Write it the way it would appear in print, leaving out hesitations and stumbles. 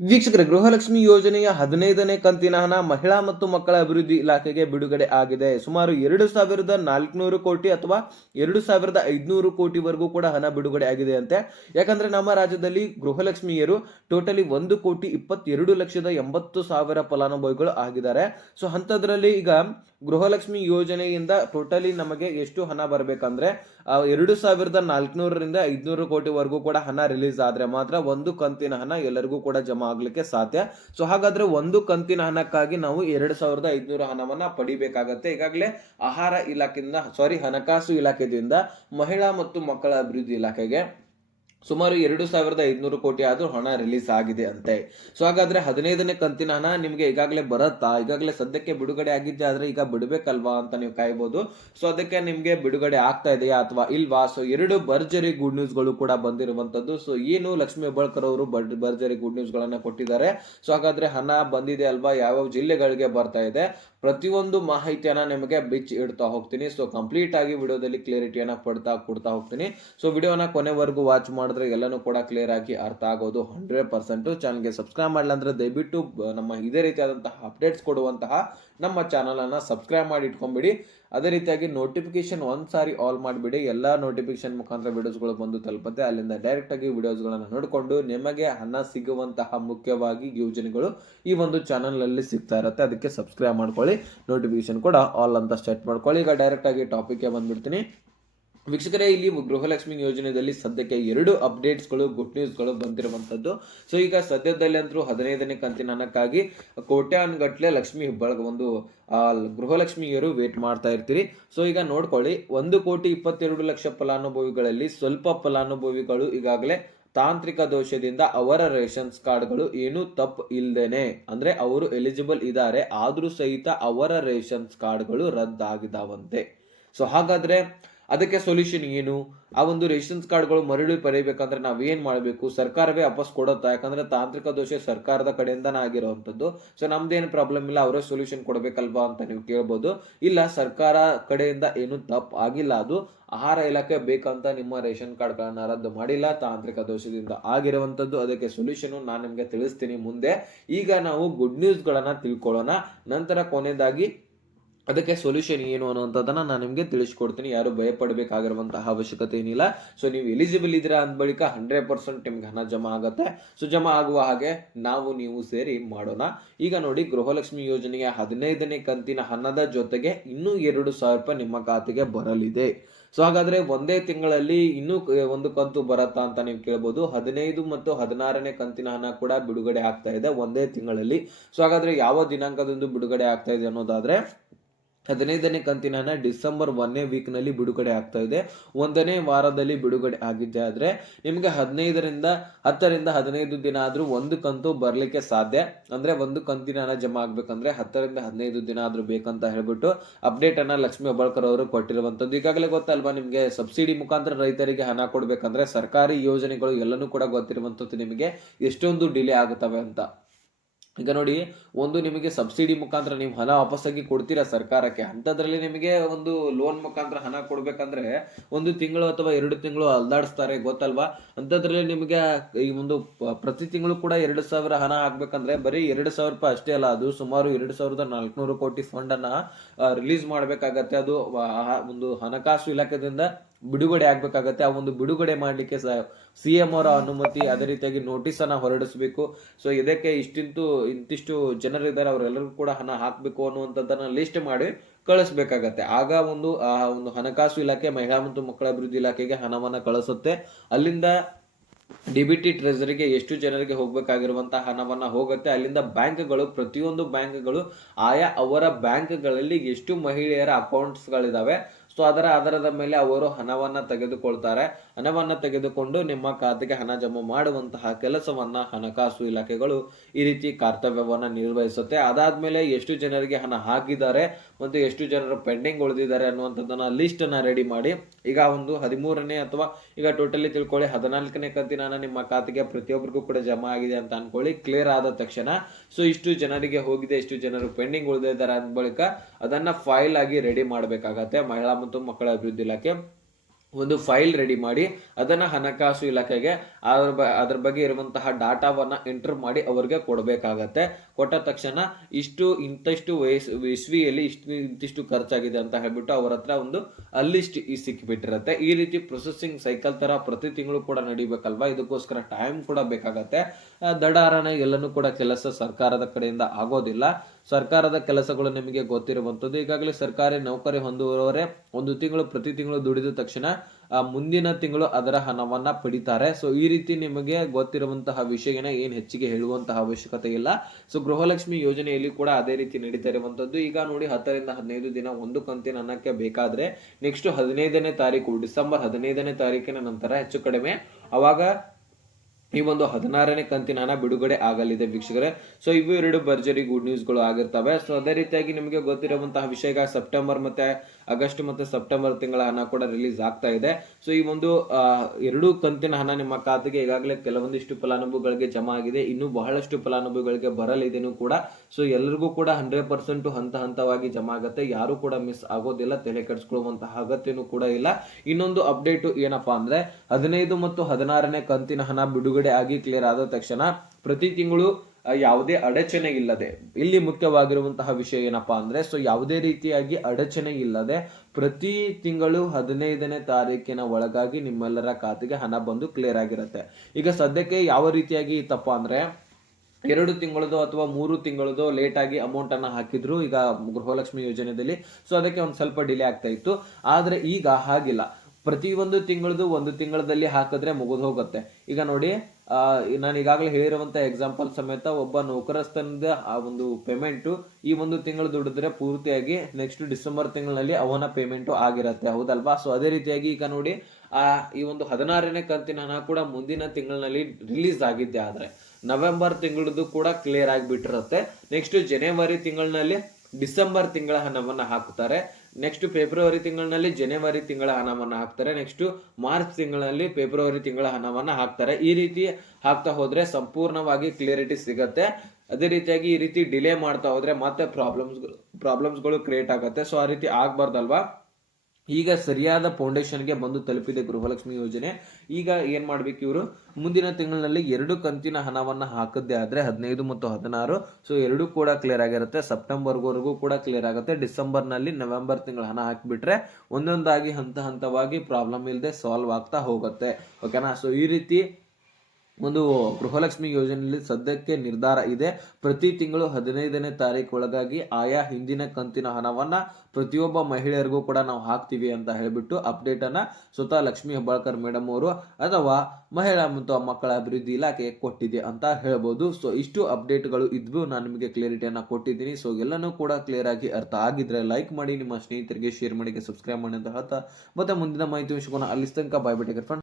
ವೀಕ್ಷಕರೇ, ಗೃಹಲಕ್ಷ್ಮಿ ಯೋಜನೆಯ 15ನೇ ಕಂತಿನ ಹಣ ಮಹಿಳಾ ಮತ್ತು ಮಕ್ಕಳ ಅಭಿವೃದ್ಧಿ ಇಲಾಖೆಗೆ ಬಿಡುಗಡೆ ಆಗಿದೆ. ಸುಮಾರು 2,400 ಕೋಟಿ ಅಥವಾ 2,500 ಕೋಟಿವರೆಗೂ ಕೂಡ ಹಣ ಬಿಡುಗಡೆ ಆಗಿದೆ ಅಂತೆ. ಯಾಕಂದ್ರೆ ನಮ್ಮ ರಾಜ್ಯದಲ್ಲಿ ಗೃಹಲಕ್ಷ್ಮಿಯರು ಟೋಟಲಿ 1,22,80,000 ಫಲಾನುಭವಿಗಳು ಆಗಿದ್ದಾರೆ. ಸೊ ಅಂಥದ್ರಲ್ಲಿ ಈಗ ಗೃಹಲಕ್ಷ್ಮಿ ಯೋಜನೆಯಿಂದ ಟೋಟಲಿ ನಮಗೆ ಎಷ್ಟು ಹಣ ಬರಬೇಕಂದ್ರೆ 2,400ರಿಂದ 500 ಕೋಟಿವರೆಗೂ ಕೂಡ ಹಣ ರಿಲೀಸ್ ಆದ್ರೆ ಮಾತ್ರ ಒಂದು ಕಂತಿನ ಹಣ ಎಲ್ಲರಿಗೂ ಕೂಡ ಜಮಾ ಆಗ್ಲಿಕ್ಕೆ ಸಾಧ್ಯ. ಸೊ ಹಾಗಾದ್ರೆ ಒಂದು ಕಂತಿನ ಹಣಕ್ಕಾಗಿ ನಾವು 2,500 ಹಣವನ್ನ ಪಡಿಬೇಕಾಗತ್ತೆ. ಈಗಾಗಲೇ ಹಣಕಾಸು ಇಲಾಖೆಯಿಂದ ಮಹಿಳಾ ಮತ್ತು ಮಕ್ಕಳ ಅಭಿವೃದ್ಧಿ ಇಲಾಖೆಗೆ ಸುಮಾರು 2,500 ಕೋಟಿ ಆದ್ರೂ ಹಣ ರಿಲೀಸ್ ಆಗಿದೆ ಅಂತೆ. ಸೊ ಹಾಗಾದ್ರೆ 15ನೇ ಕಂತಿನ ಹಣ ನಿಮ್ಗೆ ಈಗಾಗಲೇ ಬರುತ್ತಾ? ಈಗಾಗಲೇ ಸದ್ಯಕ್ಕೆ ಬಿಡುಗಡೆ ಆಗಿದ್ದೆ, ಆದ್ರೆ ಈಗ ಬಿಡಬೇಕಲ್ವಾ ಅಂತ ನೀವು ಕಾಯ್ಬೋದು. ಸೊ ಅದಕ್ಕೆ ನಿಮ್ಗೆ ಬಿಡುಗಡೆ ಆಗ್ತಾ ಇದೆಯಾ ಅಥವಾ ಇಲ್ವಾ? ಸೊ ಎರಡು ಭರ್ಜರಿ ಗುಡ್ ನ್ಯೂಸ್ ಗಳು ಕೂಡ ಬಂದಿರುವಂತದ್ದು. ಸೊ ಏನು ಲಕ್ಷ್ಮೀ ಹೆಬ್ಬಾಳ್ಕರ್ ಅವರು ಭರ್ಜರಿ ಗುಡ್ ನ್ಯೂಸ್ ಗಳನ್ನ ಕೊಟ್ಟಿದ್ದಾರೆ. ಸೊ ಹಾಗಾದ್ರೆ ಹಣ ಬಂದಿದೆ ಅಲ್ವಾ? ಯಾವ್ಯಾವ ಜಿಲ್ಲೆಗಳಿಗೆ ಬರ್ತಾ ಇದೆ, ಪ್ರತಿಯೊಂದು ಮಾಹಿತಿಯನ್ನ ನಿಮಗೆ ಬಿಚ್ಚಿ ಇಡ್ತಾ ಹೋಗ್ತೀನಿ. ಸೊ ಕಂಪ್ಲೀಟ್ ಆಗಿ ವಿಡಿಯೋದಲ್ಲಿ ಕ್ಲಿಯರಿಟಿಯನ್ನ ಕೊಡ್ತಾ ಹೋಗ್ತೀನಿ. ಸೊ ವಿಡಿಯೋನ ಕೊನೆವರೆಗೂ ವಾಚ್ ಮಾಡಿದ್ರೆ ಎಲ್ಲನೂ ಕೂಡ ಕ್ಲಿಯರ್ ಆಗಿ ಅರ್ಥ ಆಗೋದು 100%. ಚಾನಲ್ಗೆ ಸಬ್ಸ್ಕ್ರೈಬ್ ಮಾಡಲ್ಲ ಅಂದ್ರೆ ದಯವಿಟ್ಟು ನಮ್ಮ ಇದೇ ರೀತಿಯಾದಂತಹ ಅಪ್ಡೇಟ್ಸ್ ಕೊಡುವಂತಹ ನಮ್ಮ ಚಾನಲ್ ಅನ್ನ ಸಬ್ಸ್ಕ್ರೈಬ್ ಮಾಡಿ ಇಟ್ಕೊಂಡ್ಬಿಡಿ. ಅದೇ ರೀತಿಯಾಗಿ ನೋಟಿಫಿಕೇಶನ್ ಒಂದ್ಸಾರಿ ಆಲ್ ಮಾಡಿಬಿಡಿ. ಎಲ್ಲಾ ನೋಟಿಫಿಕೇಶನ್ ಮುಖಾಂತರ ವಿಡಿಯೋಸ್ಗಳು ಬಂದು ತಲುಪುತ್ತೆ. ಅಲ್ಲಿಂದ ಡೈರೆಕ್ಟ್ ಆಗಿ ವಿಡಿಯೋಸ್ಗಳನ್ನು ನೋಡಿಕೊಂಡು ನಿಮಗೆ ಹಣ ಸಿಗುವಂತಹ ಮುಖ್ಯವಾಗಿ ಯೋಜನೆಗಳು ಈ ಒಂದು ಚಾನಲ್ ಅಲ್ಲಿ ಸಿಗ್ತಾ ಇರುತ್ತೆ. ಅದಕ್ಕೆ ಸಬ್ಸ್ಕ್ರೈಬ್ ಮಾಡ್ಕೊಳ್ಳಿ, ನೋಟಿಫಿಕೇಶನ್ ಕೂಡ ಆಲ್ ಅಂತ ಸೆಟ್ ಮಾಡ್ಕೊಳ್ಳಿ. ಈಗ ಡೈರೆಕ್ಟ್ ಆಗಿ ಟಾಪಿಕ್ಗೆ ಬಂದ್ಬಿಡ್ತೀನಿ. ವೀಕ್ಷಕರೇ, ಇಲ್ಲಿ ಗೃಹಲಕ್ಷ್ಮಿ ಯೋಜನೆಯಲ್ಲಿ ಸದ್ಯಕ್ಕೆ 2 ಅಪ್ಡೇಟ್ಸ್ಗಳು, ಗುಡ್ ನ್ಯೂಸ್ಗಳು ಬಂದಿರುವಂತದ್ದು. ಸೊ ಈಗ ಸದ್ಯದಲ್ಲಿ ಅಂತೂ 15ನೇ ಕಂತಿನ ಹಣಕ್ಕಾಗಿ ಕೋಟ್ಯಾನ್ಗಟ್ಲೆ ಲಕ್ಷ್ಮಿ ಒಂದು ಗೃಹಲಕ್ಷ್ಮಿಯರು ವೇಟ್ ಮಾಡ್ತಾ ಇರ್ತೀರಿ. ಸೊ ಈಗ ನೋಡ್ಕೊಳ್ಳಿ, 1,22,00,000 ಫಲಾನುಭವಿಗಳಲ್ಲಿ ಸ್ವಲ್ಪ ಫಲಾನುಭವಿಗಳು ಈಗಾಗಲೇ ತಾಂತ್ರಿಕ ದೋಷದಿಂದ ಅವರ ರೇಷನ್ಸ್ ಕಾರ್ಡ್ಗಳು ಏನು ತಪ್ಪು ಇಲ್ದೇನೆ, ಅಂದ್ರೆ ಅವರು ಎಲಿಜಿಬಲ್ ಇದ್ದಾರೆ ಆದ್ರೂ ಸಹಿತ ಅವರ ರೇಷನ್ಸ್ ಕಾರ್ಡ್ಗಳು ರದ್ದಾಗಿದ್ದಾವಂತೆ. ಸೊ ಹಾಗಾದ್ರೆ ಅದಕ್ಕೆ ಸೊಲ್ಯೂಷನ್ ಏನು? ಆ ಒಂದು ರೇಷನ್ಸ್ ಕಾರ್ಡ್ಗಳು ಮರಳಿ ಪಡೆಯಬೇಕಂದ್ರೆ ನಾವೇನ್ ಮಾಡಬೇಕು? ಸರ್ಕಾರವೇ ವಾಪಸ್ ಕೊಡುತ್ತಾ? ಯಾಕಂದ್ರೆ ತಾಂತ್ರಿಕ ದೋಷ ಸರ್ಕಾರದ ಕಡೆಯಿಂದನೇ ಆಗಿರುವಂತದ್ದು. ಸೊ ನಮ್ದೇನು ಪ್ರಾಬ್ಲಮ್ ಇಲ್ಲ, ಅವರೇ ಸೊಲ್ಯೂಷನ್ ಕೊಡಬೇಕಲ್ವಾ ಅಂತ ನೀವು ಕೇಳ್ಬೋದು. ಇಲ್ಲ, ಸರ್ಕಾರ ಕಡೆಯಿಂದ ಏನು ತಪ್ಪು ಆಗಿಲ್ಲ, ಅದು ಆಹಾರ ಇಲಾಖೆ ಬೇಕಂತ ನಿಮ್ಮ ರೇಷನ್ ಕಾರ್ಡ್ ಗಳನ್ನ ರದ್ದು ಮಾಡಿಲ್ಲ, ತಾಂತ್ರಿಕ ದೋಷದಿಂದ ಆಗಿರುವಂತದ್ದು. ಅದಕ್ಕೆ ಸೊಲ್ಯೂಷನ್ ನಾನು ನಿಮ್ಗೆ ತಿಳಿಸ್ತೀನಿ ಮುಂದೆ. ಈಗ ನಾವು ಗುಡ್ ನ್ಯೂಸ್ ಗಳನ್ನ ತಿಳ್ಕೊಳ್ಳೋಣ, ನಂತರ ಕೊನೆಯದಾಗಿ ಅದಕ್ಕೆ ಸೊಲ್ಯೂಷನ್ ಏನು ಅನ್ನುವಂಥದ್ದನ್ನ ನಾನು ನಿಮ್ಗೆ ತಿಳಿಸ್ಕೊಡ್ತೀನಿ. ಯಾರು ಭಯಪಡಬೇಕಾಗಿರುವಂತಹ ಅವಶ್ಯಕತೆ ಏನಿಲ್ಲ. ಸೊ ನೀವು ಎಲಿಜಿಬಲ್ ಇದ್ದೀರಾ ಅಂದ ಬಳಿಕ 100% ನಿಮ್ಗೆ ಹಣ ಜಮಾ ಆಗತ್ತೆ. ಸೊ ಜಮಾ ಆಗುವ ಹಾಗೆ ನೀವು ಸೇರಿ ಮಾಡೋಣ. ಈಗ ನೋಡಿ, ಗೃಹಲಕ್ಷ್ಮಿ ಯೋಜನೆಯ 15ನೇ ಕಂತಿನ ಹಣದ ಜೊತೆಗೆ ಇನ್ನೂ 2,000 ರೂಪಾಯಿ ನಿಮ್ಮ ಖಾತೆಗೆ ಬರಲಿದೆ. ಸೊ ಹಾಗಾದ್ರೆ ಒಂದೇ ತಿಂಗಳಲ್ಲಿ ಇನ್ನೂ ಒಂದು ಕಂತು ಬರತ್ತಾ ಅಂತ ನೀವು ಕೇಳಬಹುದು. 15 ಮತ್ತು 16ನೇ ಕಂತಿನ ಹಣ ಕೂಡ ಬಿಡುಗಡೆ ಆಗ್ತಾ ಇದೆ ಒಂದೇ ತಿಂಗಳಲ್ಲಿ. ಸೊ ಹಾಗಾದ್ರೆ ಯಾವ ದಿನಾಂಕದಂದು ಬಿಡುಗಡೆ ಆಗ್ತಾ ಇದೆ ಅನ್ನೋದಾದ್ರೆ 15ನೇ ಕಂತಿನ ಹಣ ಡಿಸೆಂಬರ್ 1ನೇ ವೀಕ್ ನಲ್ಲಿ ಬಿಡುಗಡೆ ಆಗ್ತಾ ಇದೆ. 1ನೇ ವಾರದಲ್ಲಿ ಬಿಡುಗಡೆ ಆಗಿದ್ದೆ ಆದ್ರೆ ನಿಮ್ಗೆ 10ರಿಂದ 15 ದಿನ ಆದ್ರೂ ಒಂದು ಕಂತು ಬರ್ಲಿಕ್ಕೆ ಸಾಧ್ಯ. ಅಂದ್ರೆ ಒಂದು ಕಂತಿನ ಹಣ ಜಮಾ ಆಗ್ಬೇಕಂದ್ರೆ 10ರಿಂದ 15 ದಿನ ಆದ್ರೂ ಬೇಕಂತ ಹೇಳ್ಬಿಟ್ಟು ಅಪ್ಡೇಟ್ ಅನ್ನ ಲಕ್ಷ್ಮೀ ಹೆಬ್ಬಾಳ್ಕರ್ ಅವರು ಕೊಟ್ಟಿರುವಂತದ್ದು. ಈಗಾಗಲೇ ಗೊತ್ತಲ್ವಾ ನಿಮ್ಗೆ, ಸಬ್ಸಿಡಿ ಮುಖಾಂತರ ರೈತರಿಗೆ ಹಣ ಕೊಡ್ಬೇಕಂದ್ರೆ ಸರ್ಕಾರಿ ಯೋಜನೆಗಳು ಎಲ್ಲನೂ ಕೂಡ ಗೊತ್ತಿರುವಂತದ್ದು ನಿಮಗೆ ಎಷ್ಟೊಂದು ಡಿಲೇ ಆಗುತ್ತವೆ ಅಂತ. ಈಗ ನೋಡಿ, ಒಂದು ನಿಮಗೆ ಸಬ್ಸಿಡಿ ಮುಖಾಂತರ ನೀವು ಹಣ ವಾಪಸ್ಸಾಗಿ ಕೊಡ್ತೀರಾ ಸರ್ಕಾರಕ್ಕೆ, ಅಂತದ್ರಲ್ಲಿ ನಿಮಗೆ ಒಂದು ಲೋನ್ ಮುಖಾಂತರ ಹಣ ಕೊಡ್ಬೇಕಂದ್ರೆ 1 ತಿಂಗಳು ಅಥವಾ 2 ತಿಂಗಳು ಅಲ್ದಾಡಿಸ್ತಾರೆ, ಗೊತ್ತಲ್ವಾ? ಅಂತದ್ರಲ್ಲಿ ನಿಮಗೆ ಈ ಒಂದು ಪ್ರತಿ ತಿಂಗಳು ಕೂಡ 2,000 ಹಣ ಹಾಕ್ಬೇಕಂದ್ರೆ ಬರೀ 2,000 ರೂಪಾಯಿ ಅಷ್ಟೇ ಅಲ್ಲ, ಅದು ಸುಮಾರು 2,400 ಕೋಟಿ ಫಂಡ್ ಅನ್ನ ರಿಲೀಸ್ ಮಾಡ್ಬೇಕಾಗತ್ತೆ. ಅದು ಒಂದು ಹಣಕಾಸು ಇಲಾಖೆಯಿಂದ ಬಿಡುಗಡೆ ಆಗ್ಬೇಕಾಗತ್ತೆ. ಆ ಒಂದು ಬಿಡುಗಡೆ ಮಾಡ್ಲಿಕ್ಕೆ CM ಅವರ ಅನುಮತಿ, ಅದೇ ರೀತಿಯಾಗಿ ನೋಟಿಸ್ ಅನ್ನ ಹೊರಡಿಸಬೇಕು. ಸೊ ಇದಕ್ಕೆ ಇಂತಿಷ್ಟು ಜನರಿದ್ದಾರೆ, ಅವರೆಲ್ಲರಿಗೂ ಕೂಡ ಹಣ ಹಾಕ್ಬೇಕು ಅನ್ನುವಂಥದ್ದನ್ನ ಲಿಸ್ಟ್ ಮಾಡಿ ಕಳಿಸ್ಬೇಕಾಗತ್ತೆ. ಆಗ ಒಂದು ಹಣಕಾಸು ಇಲಾಖೆ ಮಹಿಳಾ ಮತ್ತು ಮಕ್ಕಳ ಅಭಿವೃದ್ಧಿ ಇಲಾಖೆಗೆ ಹಣವನ್ನ ಕಳಿಸುತ್ತೆ. ಅಲ್ಲಿಂದ DBT ಟ್ರೆಜರಿಗೆ ಎಷ್ಟು ಜನರಿಗೆ ಹೋಗ್ಬೇಕಾಗಿರುವಂತಹ ಹಣವನ್ನ ಹೋಗುತ್ತೆ. ಅಲ್ಲಿಂದ ಬ್ಯಾಂಕ್ಗಳು, ಪ್ರತಿಯೊಂದು ಬ್ಯಾಂಕ್ಗಳು ಆಯಾ ಅವರ ಬ್ಯಾಂಕ್ಗಳಲ್ಲಿ ಎಷ್ಟು ಮಹಿಳೆಯರ ಅಕೌಂಟ್ಸ್ ಗಳಿದಾವೆ, ಸೊ ಅದರ ಆಧಾರದ ಮೇಲೆ ಅವರು ಹಣವನ್ನ ತೆಗೆದುಕೊಳ್ತಾರೆ. ಹಣವನ್ನ ತೆಗೆದುಕೊಂಡು ನಿಮ್ಮ ಖಾತೆಗೆ ಹಣ ಜಮಾ ಮಾಡುವಂತಹ ಕೆಲಸವನ್ನ ಹಣಕಾಸು ಇಲಾಖೆಗಳು ಈ ರೀತಿ ಕರ್ತವ್ಯವನ್ನ ನಿರ್ವಹಿಸುತ್ತೆ. ಅದಾದ್ಮೇಲೆ ಎಷ್ಟು ಜನರಿಗೆ ಹಣ ಹಾಕಿದ್ದಾರೆ ಮತ್ತು ಎಷ್ಟು ಜನರು ಪೆಂಡಿಂಗ್ ಉಳಿದಿದ್ದಾರೆ ಅನ್ನುವಂಥದ್ದನ್ನ ಲಿಸ್ಟ್ ಅನ್ನ ರೆಡಿ ಮಾಡಿ, ಈಗ ಒಂದು 13ನೇ ಅಥವಾ ಈಗ ಟೋಟಲಿ ತಿಳ್ಕೊಳ್ಳಿ 14ನೇ ಕಂತಿನ ನಿಮ್ಮ ಖಾತೆಗೆ ಪ್ರತಿಯೊಬ್ಬರಿಗೂ ಕೂಡ ಜಮಾ ಆಗಿದೆ ಅಂತ ಅನ್ಕೊಳ್ಳಿ. ಕ್ಲಿಯರ್ ಆದ ತಕ್ಷಣ ಸೊ ಇಷ್ಟು ಜನರಿಗೆ ಹೋಗಿದೆ, ಇಷ್ಟು ಜನರು ಪೆಂಡಿಂಗ್ ಉಳಿದಿದ್ದಾರೆ ಅಂದ ಬಳಿಕ ಅದನ್ನ ಫೈಲ್ ಆಗಿ ರೆಡಿ ಮಾಡಬೇಕಾಗತ್ತೆ ಮಹಿಳಾ ಮತ್ತು ಮಕ್ಕಳ ಅಭಿವೃದ್ಧಿ ಇಲಾಖೆ. ಒಂದು ಫೈಲ್ ರೆಡಿ ಮಾಡಿ ಅದನ್ನ ಹಣಕಾಸು ಇಲಾಖೆಗೆ ಅದ್ರ ಬಗ್ಗೆ ಇರುವಂತಹ ಡಾಟಾವನ್ನ ಎಂಟರ್ ಮಾಡಿ ಅವ್ರಿಗೆ ಕೊಡಬೇಕಾಗತ್ತೆ. ಕೊಟ್ಟ ತಕ್ಷಣ ಇಂತಷ್ಟು ಇಸ್ವಿಯಲ್ಲಿ ಇಂತಿಷ್ಟು ಖರ್ಚಾಗಿದೆ ಅಂತ ಹೇಳ್ಬಿಟ್ಟು ಅವ್ರ ಹತ್ರ ಒಂದು ಲಿಸ್ಟ್ ಸಿಕ್ಕಿಬಿಟ್ಟಿರತ್ತೆ. ಈ ರೀತಿ ಪ್ರೊಸೆಸಿಂಗ್ ಸೈಕಲ್ ತರ ಪ್ರತಿ ತಿಂಗಳು ಕೂಡ ನಡಿಬೇಕಲ್ವಾ, ಇದಕ್ಕೋಸ್ಕರ ಟೈಮ್ ಕೂಡ ಬೇಕಾಗತ್ತೆ. ದಡಾರಣ ಎಲ್ಲನೂ ಕೂಡ ಕೆಲಸ ಸರ್ಕಾರದ ಕಡೆಯಿಂದ ಆಗೋದಿಲ್ಲ. ಸರ್ಕಾರದ ಕೆಲಸಗಳು ನಿಮಗೆ ಗೊತ್ತಿರುವಂತದ್ದು. ಈಗಾಗಲೇ ಸರ್ಕಾರಿ ನೌಕರಿ ಹೊಂದುವವರೇ ಒಂದು ತಿಂಗಳು ಪ್ರತಿ ತಿಂಗಳು ದುಡಿದ ತಕ್ಷಣ ಮುಂದಿನ ತಿಂಗಳು ಅದರ ಹಣವನ್ನ ಪಡಿತಾರೆ. ಸೊ ಈ ರೀತಿ ನಿಮಗೆ ಗೊತ್ತಿರುವಂತಹ ವಿಷಯನ ಏನ್ ಹೆಚ್ಚಿಗೆ ಹೇಳುವಂತಹ ಅವಶ್ಯಕತೆ ಇಲ್ಲ. ಸೊ ಗೃಹಲಕ್ಷ್ಮಿ ಯೋಜನೆಯಲ್ಲಿ ಕೂಡ ಅದೇ ರೀತಿ ನಡೀತಾ ಇರುವಂತದ್ದು. ಈಗ ನೋಡಿ 10 ರಿಂದ 15 ದಿನ ಒಂದು ಕಂತಿನ ಹಣಕ್ಕೆ ಬೇಕಾದ್ರೆ ನೆಕ್ಸ್ಟ್ 15ನೇ ತಾರೀಕು ಡಿಸೆಂಬರ್ 15ನೇ ತಾರೀಕಿನ ನಂತರ ಹೆಚ್ಚು ಕಡಿಮೆ ಅವಾಗ ಈ ಒಂದು 16ನೇ ಕಂತಿನ ಹಣ ಬಿಡುಗಡೆ ಆಗಲಿದೆ ವೀಕ್ಷಕರೇ. ಸೊ ಇವು 2 ಭರ್ಜರಿ ಗುಡ್ ನ್ಯೂಸ್ ಗಳು ಆಗಿರ್ತವೆ. ಸೊ ಅದೇ ರೀತಿಯಾಗಿ ನಿಮಗೆ ಗೊತ್ತಿರುವಂತಹ ವಿಷಯ ಸೆಪ್ಟೆಂಬರ್ ಮತ್ತೆ ಆಗಸ್ಟ್ ಮತ್ತೆ ಸೆಪ್ಟೆಂಬರ್ ತಿಂಗಳ ಹಣ ಕೂಡ ರಿಲೀಸ್ ಆಗ್ತಾ ಇದೆ. ಸೊ ಈ ಒಂದು 2 ಕಂತಿನ ಹಣ ನಿಮ್ಮ ಖಾತೆಗೆ ಈಗಾಗಲೇ ಕೆಲವೊಂದಿಷ್ಟು ಫಲಾನುಭವಿಗಳಿಗೆ ಜಮಾ ಆಗಿದೆ, ಇನ್ನು ಬಹಳಷ್ಟು ಫಲಾನುಭವಿಗಳಿಗೆ ಬರಲಿದೆನೂ ಕೂಡ. ಸೊ ಎಲ್ಲರಿಗೂ ಕೂಡ 100% ಹಂತ ಹಂತವಾಗಿ ಜಮಾ ಆಗುತ್ತೆ, ಯಾರು ಕೂಡ ಮಿಸ್ ಆಗೋದಿಲ್ಲ, ತಲೆ ಕೆಡಿಸ್ಕೊಳ್ಳುವಂತಹ ಅಗತ್ಯನೂ ಕೂಡ ಇಲ್ಲ. ಇನ್ನೊಂದು ಅಪ್ಡೇಟ್ ಏನಪ್ಪಾ ಅಂದ್ರೆ 15 ಮತ್ತು 16ನೇ ಕಂತಿನ ಹಣ ಬಿಡುಗಡೆ ಆಗಿ ಕ್ಲಿಯರ್ ಆದ ತಕ್ಷಣ ಪ್ರತಿ ತಿಂಗಳು ಯಾವುದೇ ಅಡಚಣೆ ಇಲ್ಲದೆ, ಇಲ್ಲಿ ಮುಖ್ಯವಾಗಿರುವಂತಹ ವಿಷಯ ಏನಪ್ಪಾ ಅಂದ್ರೆ ಸೊ ಯಾವುದೇ ರೀತಿಯಾಗಿ ಅಡಚಣೆ ಇಲ್ಲದೆ ಪ್ರತಿ ತಿಂಗಳು 15ನೇ ತಾರೀಕಿನ ಒಳಗಾಗಿ ನಿಮ್ಮೆಲ್ಲರ ಖಾತೆಗೆ ಹಣ ಬಂದು ಕ್ಲಿಯರ್ ಆಗಿರುತ್ತೆ. ಈಗ ಸದ್ಯಕ್ಕೆ ಯಾವ ರೀತಿಯಾಗಿ ಇತ್ತಪ್ಪ ಅಂದ್ರೆ 2 ತಿಂಗಳದು ಅಥವಾ 3 ತಿಂಗಳದು ಲೇಟ್ ಆಗಿ ಅಮೌಂಟ್ ಅನ್ನ ಹಾಕಿದ್ರು ಈಗ ಗೃಹಲಕ್ಷ್ಮಿ ಯೋಜನೆಯಲ್ಲಿ. ಸೊ ಅದಕ್ಕೆ ಒಂದ್ ಸ್ವಲ್ಪ ಡಿಲೇ ಆಗ್ತಾ ಇತ್ತು. ಆದ್ರೆ ಈಗ ಹಾಗಿಲ್ಲ, ಪ್ರತಿ ಒಂದು ತಿಂಗಳದು ಒಂದು ತಿಂಗಳಲ್ಲಿ ಹಾಕಿದ್ರೆ ಮುಗಿದು ಹೋಗುತ್ತೆ. ಈಗ ನೋಡಿ, ನಾನು ಈಗಾಗಲೇ ಹೇಳಿರುವಂತ ಎಕ್ಸಾಂಪಲ್ ಸಮೇತ ಒಬ್ಬ ನೌಕರಸ್ಥನದ ಆ ಒಂದು ಪೇಮೆಂಟ್ ಈ ಒಂದು ತಿಂಗಳು ದುಡಿದ್ರೆ ಪೂರ್ತಿಯಾಗಿ ನೆಕ್ಸ್ಟ್ ಡಿಸೆಂಬರ್ ತಿಂಗಳಲ್ಲಿ ಅವನ ಪೇಮೆಂಟ್ ಆಗಿರತ್ತೆ, ಹೌದಲ್ವಾ? ಸೊ ಅದೇ ರೀತಿಯಾಗಿ ಈಗ ನೋಡಿ, ಈ ಒಂದು 16ನೇ ಕಂತಿನ ಹಣ ಕೂಡ ಮುಂದಿನ ತಿಂಗಳಿನಲ್ಲಿ ರಿಲೀಸ್ ಆಗಿದ್ದೆ ಆದ್ರೆ ನವೆಂಬರ್ ತಿಂಗಳದ್ದು ಕೂಡ ಕ್ಲಿಯರ್ ಆಗಿಬಿಟ್ಟಿರುತ್ತೆ. ನೆಕ್ಸ್ಟ್ ಜನವರಿ ತಿಂಗಳಿನಲ್ಲಿ ಡಿಸೆಂಬರ್ ತಿಂಗಳ ಹಣವನ್ನ ಹಾಕುತ್ತಾರೆ. ನೆಕ್ಸ್ಟ್ ಫೆಬ್ರವರಿ ತಿಂಗಳಿನಲ್ಲಿ ಜನವರಿ ತಿಂಗಳ ಹಣವನ್ನ ಹಾಕ್ತಾರೆ. ನೆಕ್ಸ್ಟ್ ಮಾರ್ಚ್ ತಿಂಗಳಲ್ಲಿ ಫೆಬ್ರವರಿ ತಿಂಗಳ ಹಣವನ್ನ ಹಾಕ್ತಾರೆ. ಈ ರೀತಿ ಹಾಕ್ತಾ ಹೋದ್ರೆ ಸಂಪೂರ್ಣವಾಗಿ ಕ್ಲಿಯರಿಟಿ ಸಿಗತ್ತೆ. ಅದೇ ರೀತಿಯಾಗಿ ಈ ರೀತಿ ಡಿಲೇ ಮಾಡ್ತಾ ಹೋದ್ರೆ ಮತ್ತೆ ಪ್ರಾಬ್ಲಮ್ಸ್ಗಳು ಕ್ರಿಯೇಟ್ ಆಗುತ್ತೆ. ಸೊ ಆ ರೀತಿ ಆಗ್ಬಾರ್ದಲ್ವಾ. ಈಗ ಸರಿಯಾದ ಫೌಂಡೇಶನ್ಗೆ ಬಂದು ತಲುಪಿದೆ ಗೃಹಲಕ್ಷ್ಮಿ ಯೋಜನೆ. ಈಗ ಏನ್ ಮಾಡ್ಬೇಕು, ಇವರು ಮುಂದಿನ ತಿಂಗಳಿನಲ್ಲಿ 2 ಕಂತಿನ ಹಣವನ್ನ ಹಾಕದ್ದೇ ಆದ್ರೆ 15 ಮತ್ತು 16, ಸೊ 2 ಕೂಡ ಕ್ಲಿಯರ್ ಆಗಿರುತ್ತೆ. ಸೆಪ್ಟೆಂಬರ್ವರೆಗೂ ಕೂಡ ಕ್ಲಿಯರ್ ಆಗುತ್ತೆ. ಡಿಸೆಂಬರ್ ನಲ್ಲಿ ನವೆಂಬರ್ ತಿಂಗಳ ಹಣ ಹಾಕಿಬಿಟ್ರೆ ಒಂದೊಂದಾಗಿ ಹಂತ ಹಂತವಾಗಿ ಪ್ರಾಬ್ಲಮ್ ಇಲ್ಲದೆ ಸಾಲ್ವ್ ಆಗ್ತಾ ಹೋಗುತ್ತೆ. ಓಕೆನಾ? ಸೊ ಈ ರೀತಿ ಒಂದು ಗೃಹಲಕ್ಷ್ಮಿ ಯೋಜನೆಯಲ್ಲಿ ಸದ್ಯಕ್ಕೆ ನಿರ್ಧಾರ ಇದೆ. ಪ್ರತಿ ತಿಂಗಳು 15ನೇ ತಾರೀಕು ಒಳಗಾಗಿ ಆಯಾ ಹಿಂದಿನ ಕಂತಿನ ಹಣವನ್ನ ಪ್ರತಿಯೊಬ್ಬ ಮಹಿಳೆಯರಿಗೂ ಕೂಡ ನಾವು ಹಾಕ್ತಿವಿ ಅಂತ ಹೇಳ್ಬಿಟ್ಟು ಅಪ್ಡೇಟ್ ಅನ್ನ ಸ್ವತಃ ಲಕ್ಷ್ಮಿ ಹೆಬ್ಬಾಳ್ಕರ್ ಮೇಡಮ್ ಅವರು ಅಥವಾ ಮಹಿಳಾ ಮತ್ತು ಮಕ್ಕಳ ಅಭಿವೃದ್ಧಿ ಇಲಾಖೆ ಕೊಟ್ಟಿದೆ ಅಂತ ಹೇಳ್ಬೋದು. ಸೊ ಇಷ್ಟು ಅಪ್ಡೇಟ್ಗಳು ಇದ್ವು, ನಾನು ನಿಮಗೆ ಕ್ಲಿಯರಿಟಿಯನ್ನ ಕೊಟ್ಟಿದ್ದೀನಿ. ಸೊ ಎಲ್ಲನೂ ಕೂಡ ಕ್ಲಿಯರ್ ಆಗಿ ಅರ್ಥ ಆಗಿದ್ರೆ ಲೈಕ್ ಮಾಡಿ, ನಿಮ್ಮ ಸ್ನೇಹಿತರಿಗೆ ಶೇರ್ ಮಾಡಿ, ಸಬ್ಸ್ಕ್ರೈಬ್ ಮಾಡಿ ಅಂತ ಹೇಳ್ತಾ ಮತ್ತೆ ಮುಂದಿನ ಮಾಹಿತಿ ವಿಷಯವನ್ನು ಅಲ್ಲಿ ತನಕ ಬಾಯ್ ಬಿಟ್ಟಿಗೆ ಫ್ರೆಂಡ್ಸ್.